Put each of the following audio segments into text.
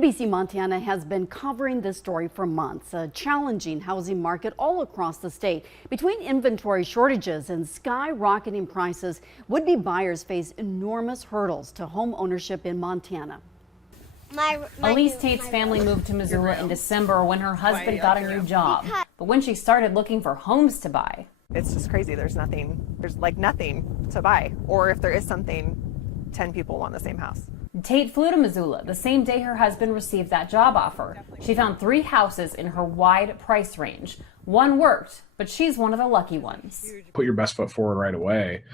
NBC Montana has been covering this story for months. A challenging housing market all across the state. Between inventory shortages and skyrocketing prices, would-be buyers face enormous hurdles to home ownership in Montana. Elise Tate's family moved to Missoula in December when her husband got a new job. But when she started looking for homes to buy, it's just crazy. There's like nothing to buy. Or if there is something, 10 people want the same house. Tate flew to Missoula the same day her husband received that job offer. She found 3 houses in her wide price range. One worked, but she's one of the lucky ones. Put your best foot forward right away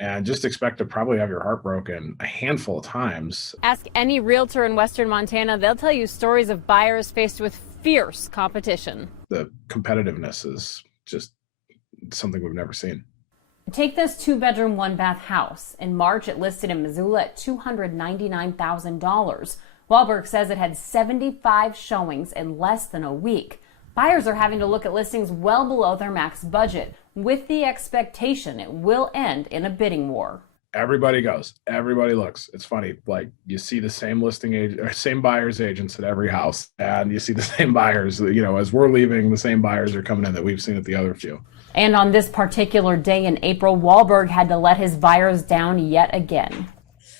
and just expect to probably have your heart broken a handful of times. Ask any realtor in Western Montana. They'll tell you stories of buyers faced with fierce competition. The competitiveness is just something we've never seen. Take this 2-bedroom, 1-bath house. In March, it listed in Missoula at $299,000. Wahlberg says it had 75 showings in less than a week. Buyers are having to look at listings well below their max budget, with the expectation it will end in a bidding war. Everybody goes, everybody looks. It's funny, like you see the same same buyers agents at every house, and you see the same buyers, as we're leaving, the same buyers are coming in that we've seen at the other few. And on this particular day in April, Wahlberg had to let his buyers down yet again.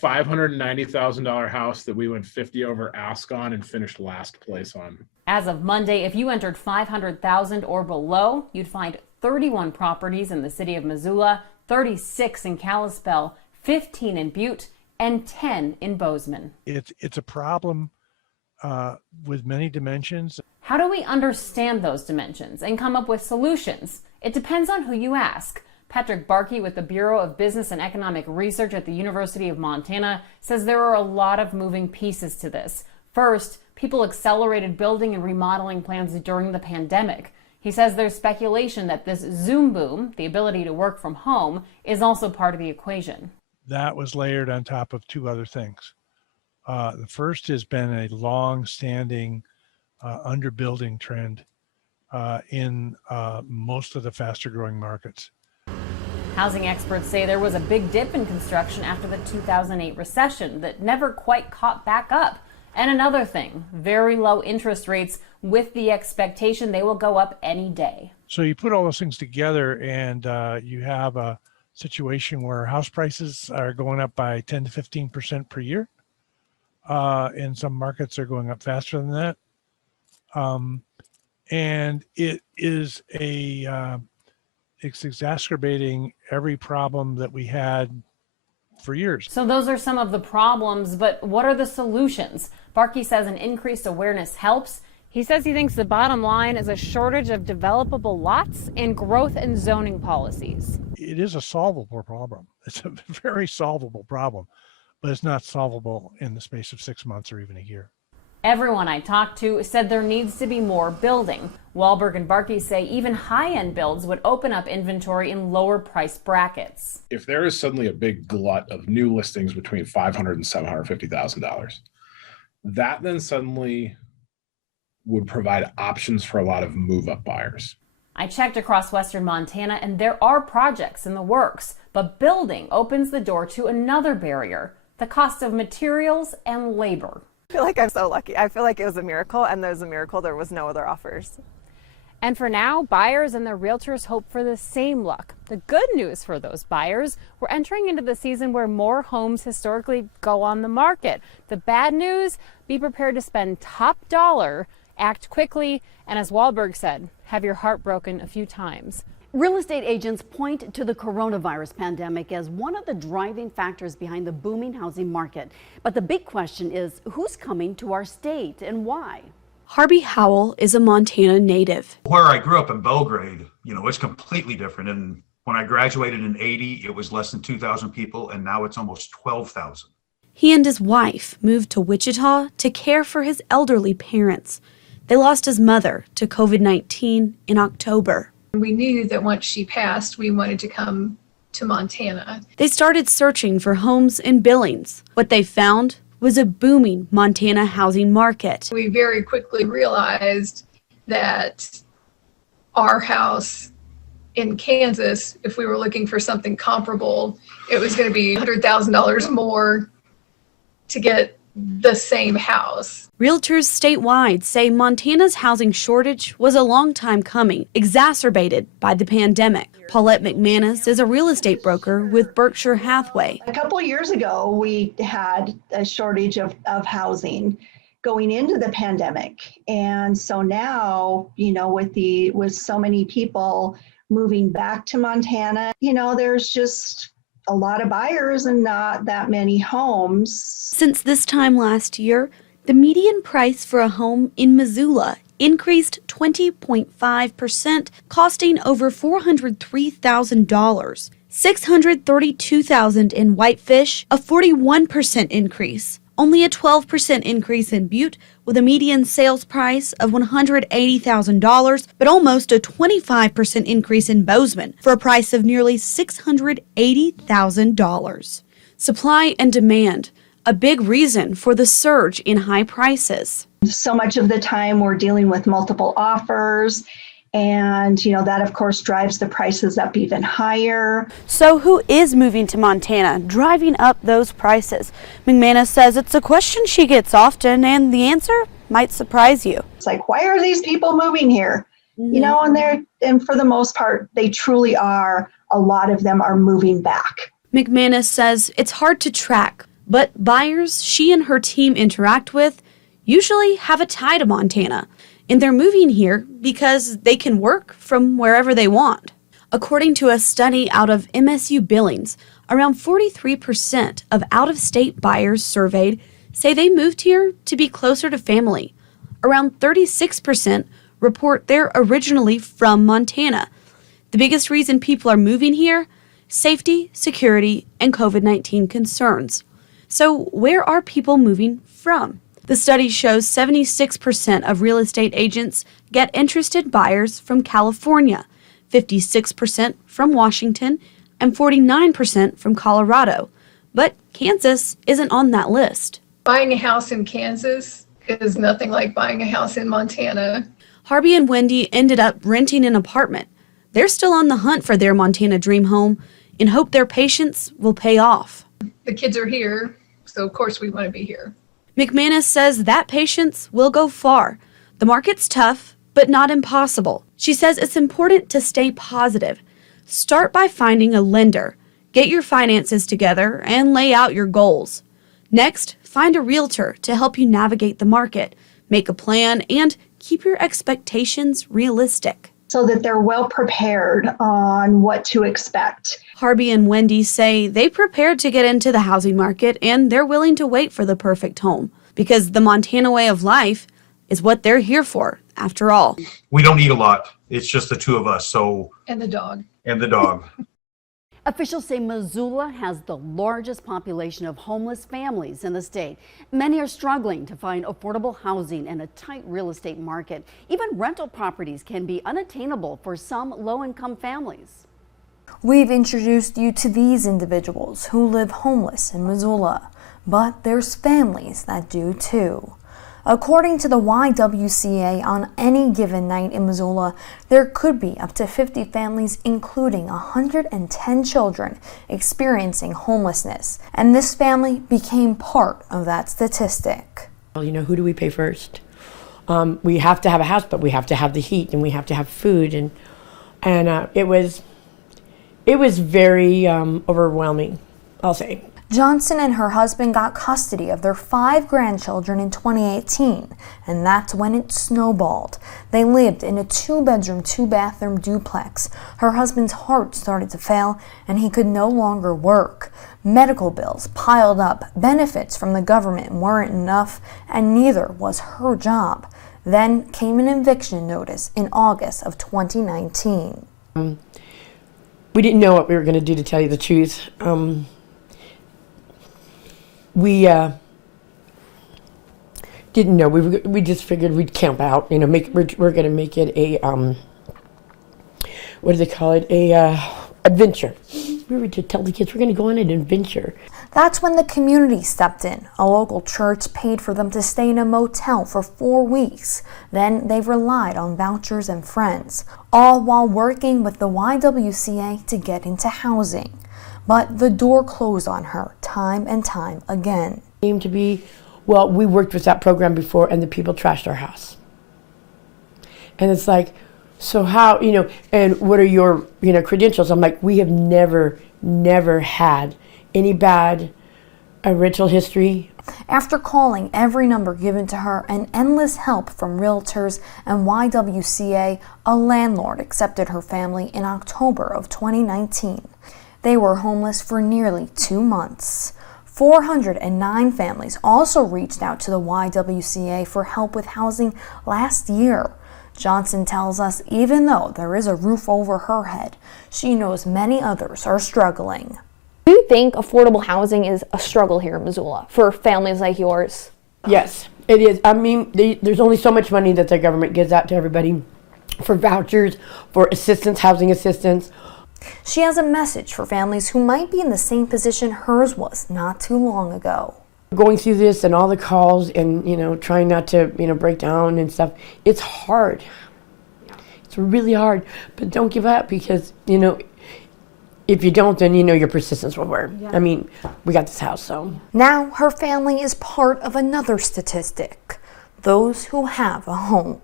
$590,000 house that we went 50 over ask on and finished last place on. As of Monday, if you entered $500,000 or below, you'd find 31 properties in the city of Missoula, 36 in Kalispell, 15 in Butte, and 10 in Bozeman. It's a problem with many dimensions. How do we understand those dimensions and come up with solutions? It depends on who you ask. Patrick Barkey with the Bureau of Business and Economic Research at the University of Montana says there are a lot of moving pieces to this. First, people accelerated building and remodeling plans during the pandemic. He says there's speculation that this Zoom boom, the ability to work from home, is also part of the equation. That was layered on top of 2 other things. The first has been a long-standing underbuilding trend in most of the faster-growing markets. Housing experts say there was a big dip in construction after the 2008 recession that never quite caught back up. And another thing, very low interest rates with the expectation they will go up any day. So you put all those things together and you have a situation where house prices are going up by 10 to 15% per year. In some markets they're going up faster than that. And it is it's exacerbating every problem that we had for years. So those are some of the problems, but what are the solutions? Barkey says an increased awareness helps. He says he thinks the bottom line is a shortage of developable lots and growth and zoning policies. It is a solvable problem. It's a very solvable problem, but it's not solvable in the space of 6 months or even a year. Everyone I talked to said there needs to be more building. Wahlberg and Barkey say even high-end builds would open up inventory in lower price brackets. If there is suddenly a big glut of new listings between $500,000 and $750,000, that then suddenly would provide options for a lot of move-up buyers. I checked across Western Montana and there are projects in the works, but building opens the door to another barrier, the cost of materials and labor. I feel like I'm so lucky. I feel like it was a miracle, and there's a miracle there was no other offers. And for now, buyers and their realtors hope for the same luck. The good news for those buyers, we're entering into the season where more homes historically go on the market. The bad news, be prepared to spend top dollar, act quickly, and as Wahlberg said, have your heart broken a few times. Real estate agents point to the coronavirus pandemic as one of the driving factors behind the booming housing market. But the big question is, who's coming to our state and why? Harvey Howell is a Montana native. Where I grew up in Belgrade, it's completely different. And when I graduated in '80, it was less than 2,000 people, and now it's almost 12,000. He and his wife moved to Wichita to care for his elderly parents. They lost his mother to COVID-19 in October. We knew that once she passed, we wanted to come to Montana. They started searching for homes in Billings. What they found was a booming Montana housing market. We very quickly realized that our house in Kansas, if we were looking for something comparable, it was going to be $100,000 more to get the same house. Realtors statewide say Montana's housing shortage was a long time coming, exacerbated by the pandemic. Paulette McManus is a real estate broker with Berkshire Hathaway. A couple of years ago, we had a shortage of housing going into the pandemic. And so now, with so many people moving back to Montana, there's just a lot of buyers and not that many homes. Since this time last year, the median price for a home in Missoula increased 20.5%, costing over $403,000. $632,000 in Whitefish, a 41% increase. Only a 12% increase in Butte, with a median sales price of $180,000, but almost a 25% increase in Bozeman for a price of nearly $680,000. Supply and demand, a big reason for the surge in high prices. So much of the time we're dealing with multiple offers, and that of course drives the prices up even higher. So who is moving to Montana, driving up those prices? McManus says it's a question she gets often, and the answer might surprise you. It's like, why are these people moving here? And for the most part, they truly are. A lot of them are moving back. McManus says it's hard to track, but buyers she and her team interact with usually have a tie to Montana, and they're moving here because they can work from wherever they want. According to a study out of MSU Billings, around 43% of out-of-state buyers surveyed say they moved here to be closer to family. Around 36% report they're originally from Montana. The biggest reason people are moving here? Safety, security, and COVID-19 concerns. So where are people moving from? The study shows 76% of real estate agents get interested buyers from California, 56% from Washington, and 49% from Colorado. But Kansas isn't on that list. Buying a house in Kansas is nothing like buying a house in Montana. Harvey and Wendy ended up renting an apartment. They're still on the hunt for their Montana dream home and hope their patience will pay off. The kids are here, so of course we want to be here. McManus says that patience will go far. The market's tough, but not impossible. She says it's important to stay positive. Start by finding a lender, get your finances together, and lay out your goals. Next, find a realtor to help you navigate the market, make a plan, and keep your expectations realistic, so that they're well prepared on what to expect. Harvey and Wendy say they prepared to get into the housing market, and they're willing to wait for the perfect home because the Montana way of life is what they're here for, after all. We don't eat a lot. It's just the two of us. And the dog. And the dog. Officials say Missoula has the largest population of homeless families in the state. Many are struggling to find affordable housing in a tight real estate market. Even rental properties can be unattainable for some low-income families. We've introduced you to these individuals who live homeless in Missoula, but there's families that do too. According to the YWCA, on any given night in Missoula, there could be up to 50 families, including 110 children, experiencing homelessness. And this family became part of that statistic. Well, who do we pay first? We have to have a house, but we have to have the heat, and we have to have food, and it was very overwhelming, I'll say. Johnson and her husband got custody of their 5 grandchildren in 2018, and that's when it snowballed. They lived in a 2-bedroom, 2-bathroom duplex. Her husband's heart started to fail, and he could no longer work. Medical bills piled up, benefits from the government weren't enough, and neither was her job. Then came an eviction notice in August of 2019. We didn't know what we were going to do, to tell you the truth. We didn't know. We just figured we'd camp out. We're going to make it a what do they call it? Adventure. We were to tell the kids we're going to go on an adventure. That's when the community stepped in. A local church paid for them to stay in a motel for 4 weeks. Then they relied on vouchers and friends, all while working with the YWCA to get into housing. But the door closed on her time and time again. Seemed to be well, we worked with that program before and the people trashed our house. And it's like, so how, and what are your, credentials? I'm like, we have never had any bad rental history. After calling every number given to her and endless help from realtors and YWCA, a landlord accepted her family in October of 2019. They were homeless for nearly 2 months. 409 families also reached out to the YWCA for help with housing last year. Johnson tells us even though there is a roof over her head, she knows many others are struggling. Do you think affordable housing is a struggle here in Missoula for families like yours? Yes, it is. I mean, there's only so much money that the government gives out to everybody for vouchers, for assistance, housing assistance. She has a message for families who might be in the same position hers was not too long ago. Going through this and all the calls and, trying not to, break down and stuff, it's hard. It's really hard, but don't give up because, if you don't, then your persistence will work. Yeah. I mean, we got this house, so. Now her family is part of another statistic, those who have a home.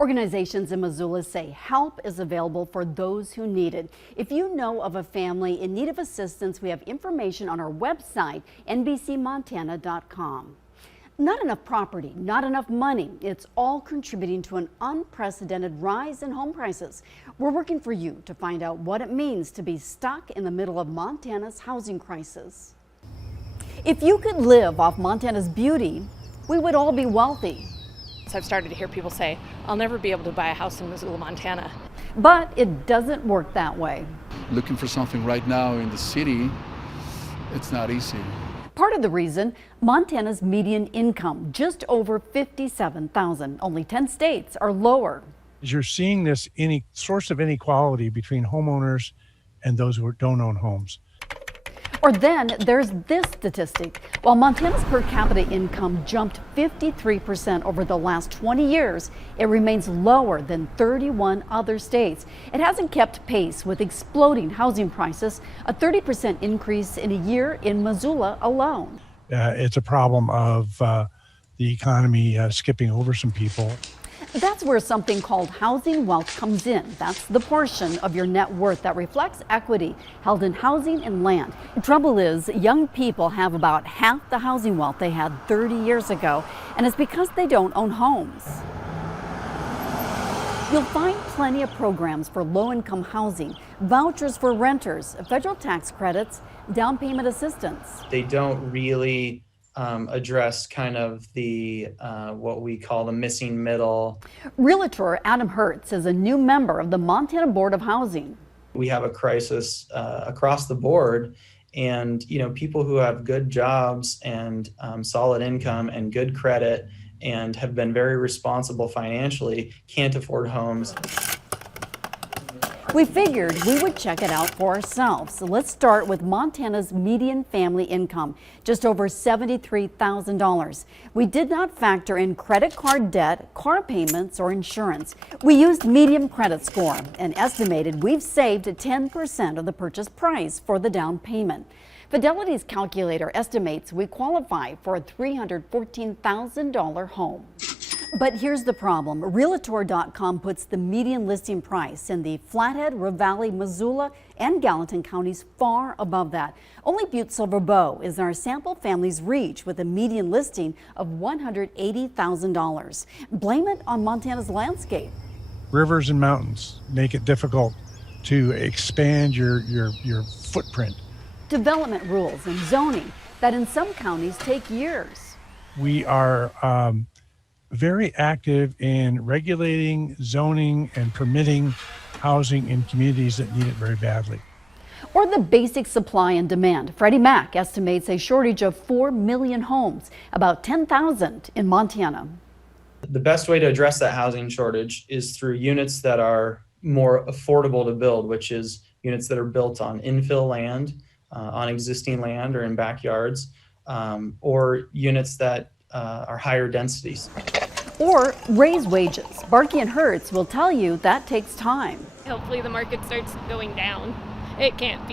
Organizations in Missoula say help is available for those who need it. If you know of a family in need of assistance, we have information on our website, NBCMontana.com. Not enough property, not enough money. It's all contributing to an unprecedented rise in home prices. We're working for you to find out what it means to be stuck in the middle of Montana's housing crisis. If you could live off Montana's beauty, we would all be wealthy. I've started to hear people say, I'll never be able to buy a house in Missoula, Montana. But it doesn't work that way. Looking for something right now in the city, it's not easy. Part of the reason, Montana's median income, just over $57,000. Only 10 states are lower. You're seeing this source of inequality between homeowners and those who don't own homes. Or then there's this statistic. While Montana's per capita income jumped 53% over the last 20 years, it remains lower than 31 other states. It hasn't kept pace with exploding housing prices, a 30% increase in a year in Missoula alone. It's a problem of the economy skipping over some people. That's where something called housing wealth comes in. That's the portion of your net worth that reflects equity held in housing and land. The trouble is, young people have about half the housing wealth they had 30 years ago, and it's because they don't own homes. You'll find plenty of programs for low-income housing, vouchers for renters, federal tax credits, down payment assistance. They don't really address kind of the what we call the missing middle. Realtor Adam Hertz is a new member of the Montana Board of Housing. We have a crisis across the board, and people who have good jobs and solid income and good credit and have been very responsible financially can't afford homes. We figured we would check it out for ourselves. So let's start with Montana's median family income, just over $73,000. We did not factor in credit card debt, car payments, or insurance. We used median credit score and estimated we've saved 10% of the purchase price for the down payment. Fidelity's calculator estimates we qualify for a $314,000 home. But here's the problem. Realtor.com puts the median listing price in the Flathead, Ravalli, Missoula, and Gallatin counties far above that. Only Butte Silver Bow is our sample family's reach with a median listing of $180,000. Blame it on Montana's landscape. Rivers and mountains make it difficult to expand your footprint. Development rules and zoning that in some counties take years. We are very active in regulating, zoning, and permitting housing in communities that need it very badly. Or the basic supply and demand. Freddie Mac estimates a shortage of 4 million homes, about 10,000 in Montana. The best way to address that housing shortage is through units that are more affordable to build, which is units that are built on infill land, on existing land or in backyards, or units that are higher densities. Or raise wages. Barkey and Hertz will tell you that takes time. Hopefully the market starts going down. It can't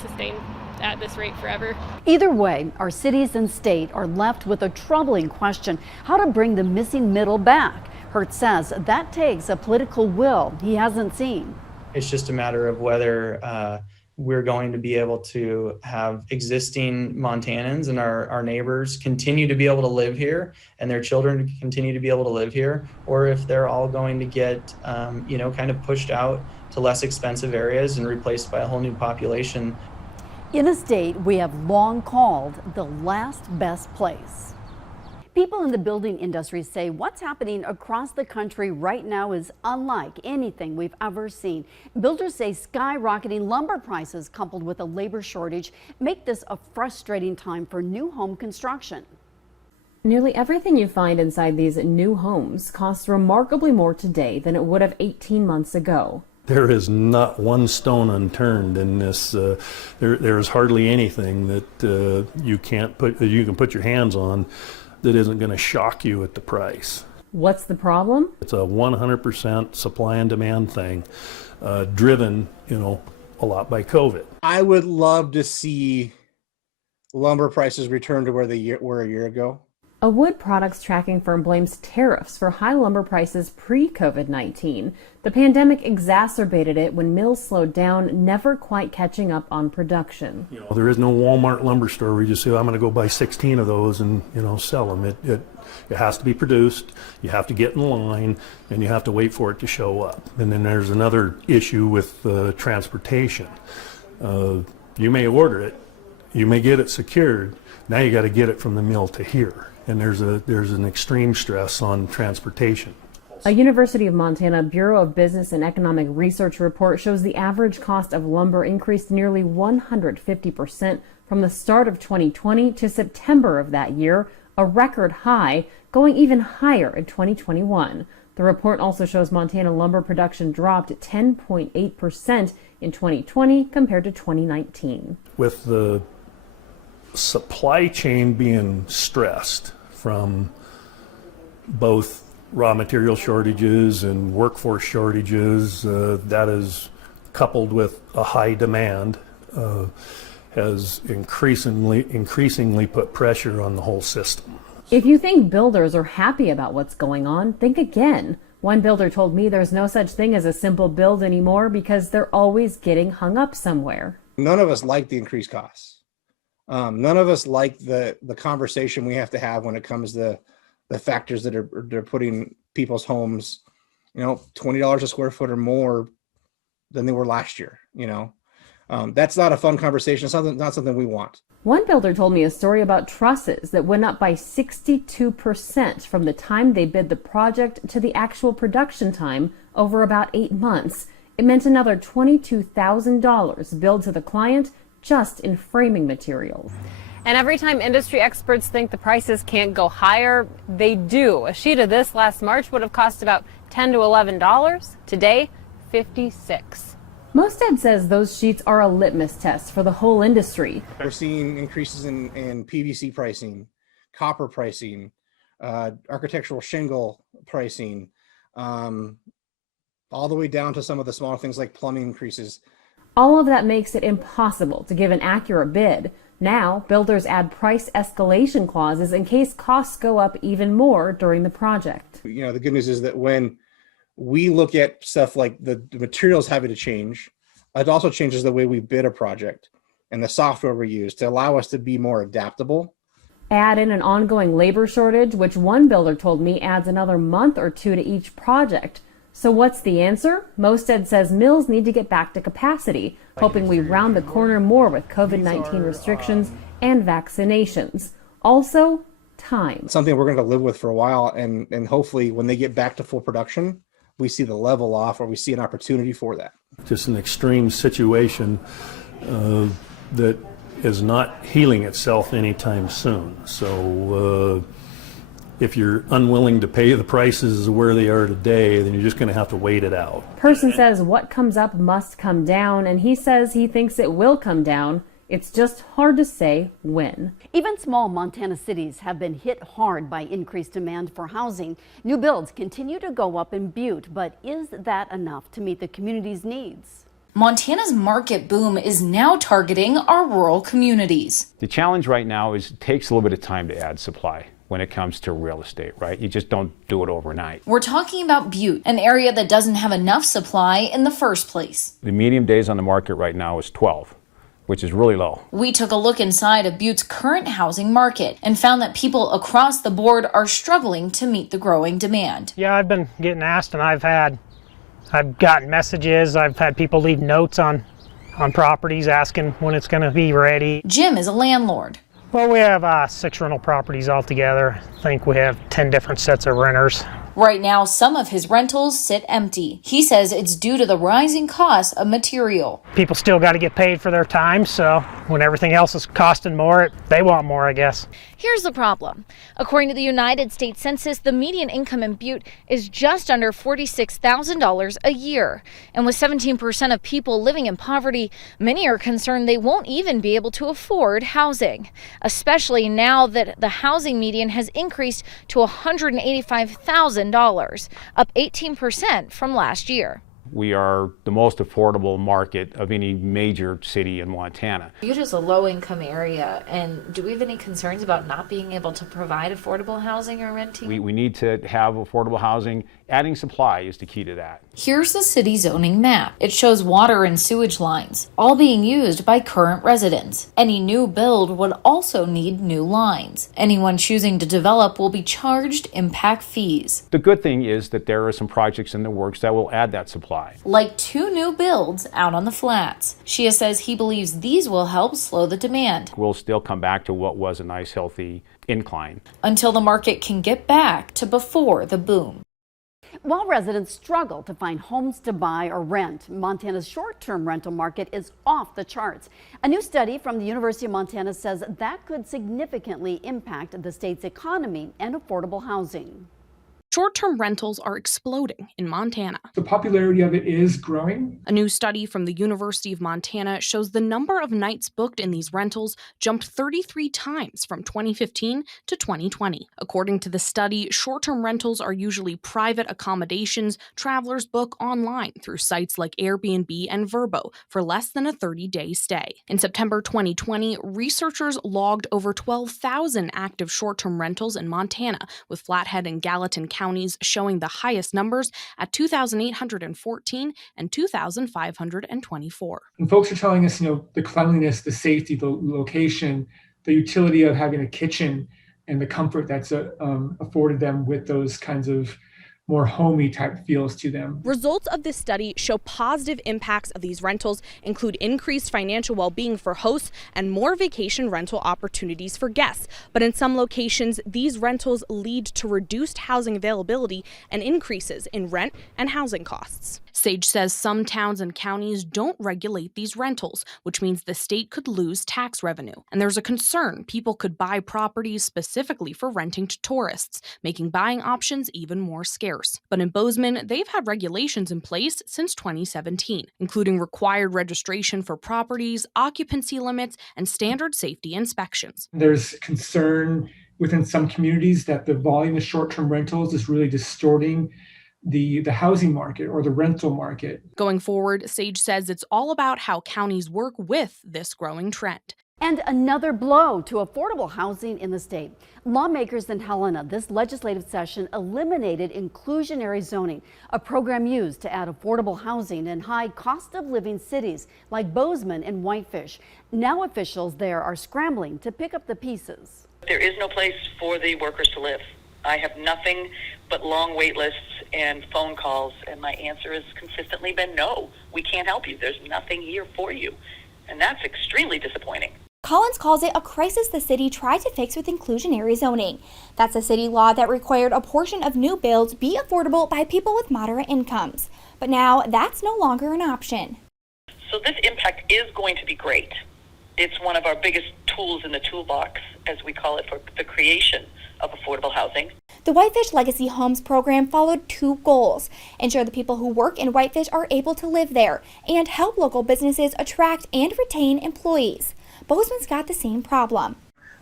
sustain at this rate forever. Either way, our cities and state are left with a troubling question: how to bring the missing middle back. Hertz says that takes a political will he hasn't seen. It's just a matter of whether we're going to be able to have existing Montanans and our neighbors continue to be able to live here and their children continue to be able to live here, or if they're all going to get, kind of pushed out to less expensive areas and replaced by a whole new population. In a state we have long called the last best place. People in the building industry say what's happening across the country right now is unlike anything we've ever seen. Builders say skyrocketing lumber prices coupled with a labor shortage make this a frustrating time for new home construction. Nearly everything you find inside these new homes costs remarkably more today than it would have 18 months ago. There is not one stone unturned in this. There's hardly anything that you can put your hands on that isn't going to shock you at the price. What's the problem? It's a 100% supply and demand thing, driven, a lot by COVID. I would love to see lumber prices return to where they were a year ago. A wood products tracking firm blames tariffs for high lumber prices pre-COVID-19. The pandemic exacerbated it when mills slowed down, never quite catching up on production. There is no Walmart lumber store where you just say, I'm going to go buy 16 of those and, sell them. It has to be produced, you have to get in line, and you have to wait for it to show up. And then there's another issue with transportation. You may order it, you may get it secured, now you got to get it from the mill to here. And there's an extreme stress on transportation. A University of Montana Bureau of Business and Economic Research report shows the average cost of lumber increased nearly 150% from the start of 2020 to September of that year, a record high, going even higher in 2021. The report also shows Montana lumber production dropped 10.8% in 2020 compared to 2019. With the supply chain being stressed from both raw material shortages and workforce shortages, that is coupled with a high demand, has increasingly put pressure on the whole system. If you think builders are happy about what's going on, think again. One builder told me there's no such thing as a simple build anymore because they're always getting hung up somewhere. None of us like the increased costs. None of us like the conversation we have to have when it comes to the factors that are putting people's homes, $20 a square foot or more than they were last year. That's not a fun conversation. It's not something we want. One builder told me a story about trusses that went up by 62% from the time they bid the project to the actual production time over about 8 months. It meant another $22,000 billed to the client just in framing materials. And every time industry experts think the prices can't go higher, they do. A sheet of this last March would have cost about $10 to $11. Today, $56. Mosted says those sheets are a litmus test for the whole industry. We're seeing increases in PVC pricing, copper pricing, architectural shingle pricing, all the way down to some of the smaller things like plumbing increases. All of that makes it impossible to give an accurate bid. Now, builders add price escalation clauses in case costs go up even more during the project. The good news is that when we look at stuff like the materials having to change, it also changes the way we bid a project and the software we use to allow us to be more adaptable. Add in an ongoing labor shortage, which one builder told me adds another month or two to each project. So what's the answer? Mosted says mills need to get back to capacity, hoping we round the corner more with COVID-19 restrictions and vaccinations. Also, time. It's something we're going to live with for a while, and hopefully when they get back to full production, we see the level off or we see an opportunity for that. Just an extreme situation that is not healing itself anytime soon. So if you're unwilling to pay the prices where they are today, then you're just going to have to wait it out. Person says what comes up must come down, and he says he thinks it will come down. It's just hard to say when. Even small Montana cities have been hit hard by increased demand for housing. New builds continue to go up in Butte, but is that enough to meet the community's needs? Montana's market boom is now targeting our rural communities. The challenge right now is it takes a little bit of time to add supply when it comes to real estate, right? You just don't do it overnight. We're talking about Butte, an area that doesn't have enough supply in the first place. The median days on the market right now is 12, which is really low. We took a look inside of Butte's current housing market and found that people across the board are struggling to meet the growing demand. Yeah, I've been getting asked, and I've gotten messages. I've had people leave notes on properties asking when it's going to be ready. Jim is a landlord. Well, we have 6 rental properties altogether. I think we have 10 different sets of renters. Right now, some of his rentals sit empty. He says it's due to the rising cost of material. People still got to get paid for their time, so when everything else is costing more, they want more, I guess. Here's the problem. According to the United States Census, the median income in Butte is just under $46,000 a year. And with 17% of people living in poverty, many are concerned they won't even be able to afford housing, especially now that the housing median has increased to $185,000, up 18% from last year. We are the most affordable market of any major city in Montana. Butte is a low-income area, and do we have any concerns about not being able to provide affordable housing or renting? We need to have affordable housing. Adding supply is the key to that. Here's the city zoning map. It shows water and sewage lines, all being used by current residents. Any new build would also need new lines. Anyone choosing to develop will be charged impact fees. The good thing is that there are some projects in the works that will add that supply. Like 2 new builds out on the flats. Shia says he believes these will help slow the demand. We'll still come back to what was a nice, healthy incline. Until the market can get back to before the boom. While residents struggle to find homes to buy or rent, Montana's short-term rental market is off the charts. A new study from the University of Montana says that could significantly impact the state's economy and affordable housing. Short-term rentals are exploding in Montana. The popularity of it is growing. A new study from the University of Montana shows the number of nights booked in these rentals jumped 33 times from 2015 to 2020. According to the study, short-term rentals are usually private accommodations travelers book online through sites like Airbnb and Vrbo for less than a 30-day stay. In September 2020, researchers logged over 12,000 active short-term rentals in Montana, with Flathead and Gallatin counties showing the highest numbers at 2,814 and 2,524. And folks are telling us, the cleanliness, the safety, the location, the utility of having a kitchen, and the comfort that's afforded them with those kinds of more homey type feels to them. Results of this study show positive impacts of these rentals include increased financial well-being for hosts and more vacation rental opportunities for guests. But in some locations, these rentals lead to reduced housing availability and increases in rent and housing costs. Sage says some towns and counties don't regulate these rentals, which means the state could lose tax revenue. And there's a concern people could buy properties specifically for renting to tourists, making buying options even more scarce. But in Bozeman, they've had regulations in place since 2017, including required registration for properties, occupancy limits, and standard safety inspections. There's concern within some communities that the volume of short-term rentals is really distorting the housing market or the rental market. Going forward, Sage says it's all about how counties work with this growing trend. And another blow to affordable housing in the state. Lawmakers in Helena this legislative session eliminated inclusionary zoning, a program used to add affordable housing in high cost of living cities like Bozeman and Whitefish. Now officials there are scrambling to pick up the pieces. There is no place for the workers to live. I have nothing but long wait lists and phone calls, and my answer has consistently been no. We can't help you. There's nothing here for you. And that's extremely disappointing. Collins calls it a crisis the city tried to fix with inclusionary zoning. That's a city law that required a portion of new builds be affordable by people with moderate incomes. But now that's no longer an option. So this impact is going to be great. It's one of our biggest tools in the toolbox, as we call it, for the creation of affordable housing. The Whitefish Legacy Homes program followed 2 goals: ensure the people who work in Whitefish are able to live there, and help local businesses attract and retain employees. Bozeman's got the same problem.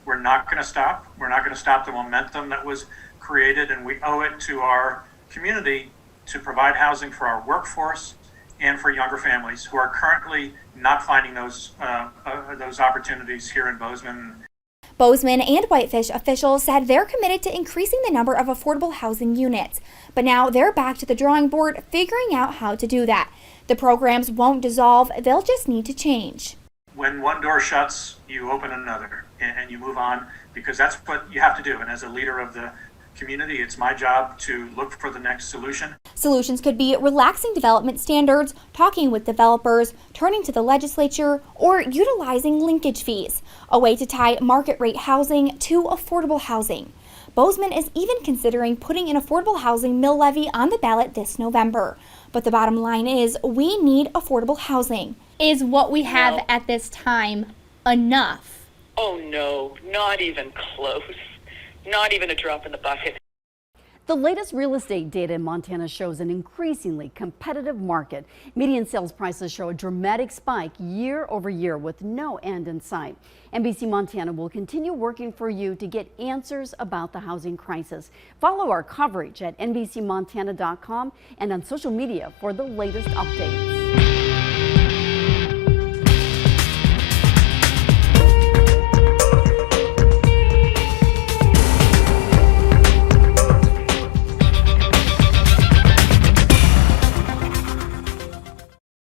We're not going to stop. We're not going to stop the momentum that was created, and we owe it to our community to provide housing for our workforce and for younger families who are currently not finding those opportunities here in Bozeman. Bozeman and Whitefish officials said they're committed to increasing the number of affordable housing units, but now they're back to the drawing board figuring out how to do that. The programs won't dissolve, they'll just need to change. When one door shuts, you open another and you move on, because that's what you have to do. And as a leader of the community, it's my job to look for the next solution. Solutions could be relaxing development standards, talking with developers, turning to the legislature, or utilizing linkage fees, a way to tie market rate housing to affordable housing. Bozeman is even considering putting an affordable housing mill levy on the ballot this November. But the bottom line is we need affordable housing. Is what we have at this time enough? Oh no, not even close. Not even a drop in the bucket. The latest real estate data in Montana shows an increasingly competitive market. Median sales prices show a dramatic spike year over year with no end in sight. NBC Montana will continue working for you to get answers about the housing crisis. Follow our coverage at NBCMontana.com and on social media for the latest updates.